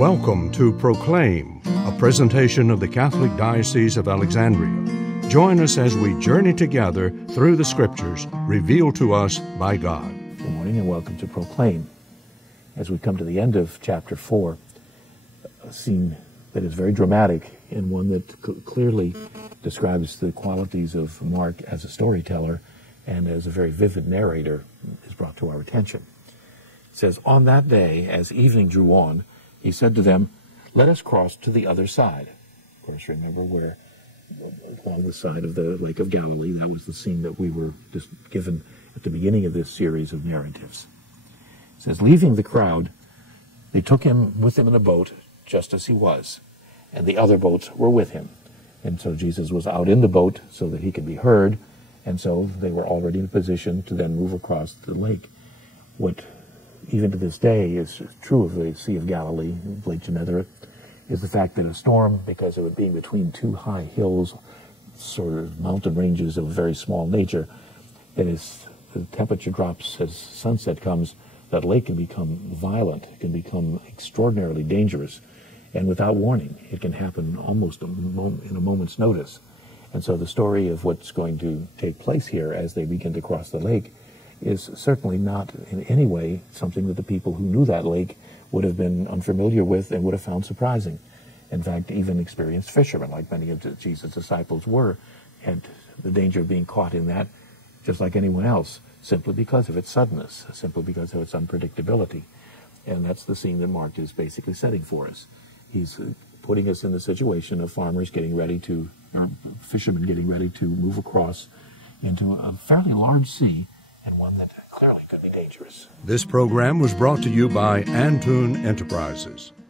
Welcome to Proclaim, a presentation of the Catholic Diocese of Alexandria. Join us as we journey together through the Scriptures revealed to us by God. Good morning and welcome to Proclaim. As we come to the end of chapter 4, a scene that is very dramatic and one that clearly describes the qualities of Mark as a storyteller and as a very vivid narrator is brought to our attention. It says, "On that day, as evening drew on, he said to them, 'Let us cross to the other side.'" Of course, remember we're along the side of the Lake of Galilee. That was the scene that we were just given at the beginning of this series of narratives. It says, "Leaving the crowd, they took him with them in a boat, just as he was, and the other boats were with him." And so Jesus was out in the boat so that he could be heard, and so they were already in a position to then move across the lake. What even to this day is true of the Sea of Galilee, Lake Gennesaret, is the fact that a storm, because of it being between two high hills, sort of mountain ranges of very small nature, that as the temperature drops, as sunset comes, that lake can become violent, it can become extraordinarily dangerous, and without warning, it can happen almost in a moment's notice. And so the story of what's going to take place here as they begin to cross the lake is certainly not in any way something that the people who knew that lake would have been unfamiliar with and would have found surprising. In fact, even experienced fishermen, like many of Jesus' disciples were, had the danger of being caught in that, just like anyone else, simply because of its suddenness, simply because of its unpredictability. And that's the scene that Mark is basically setting for us. He's putting us in the situation of fishermen getting ready to move across into a fairly large sea, and one that clearly could be dangerous. This program was brought to you by Antoon Enterprises.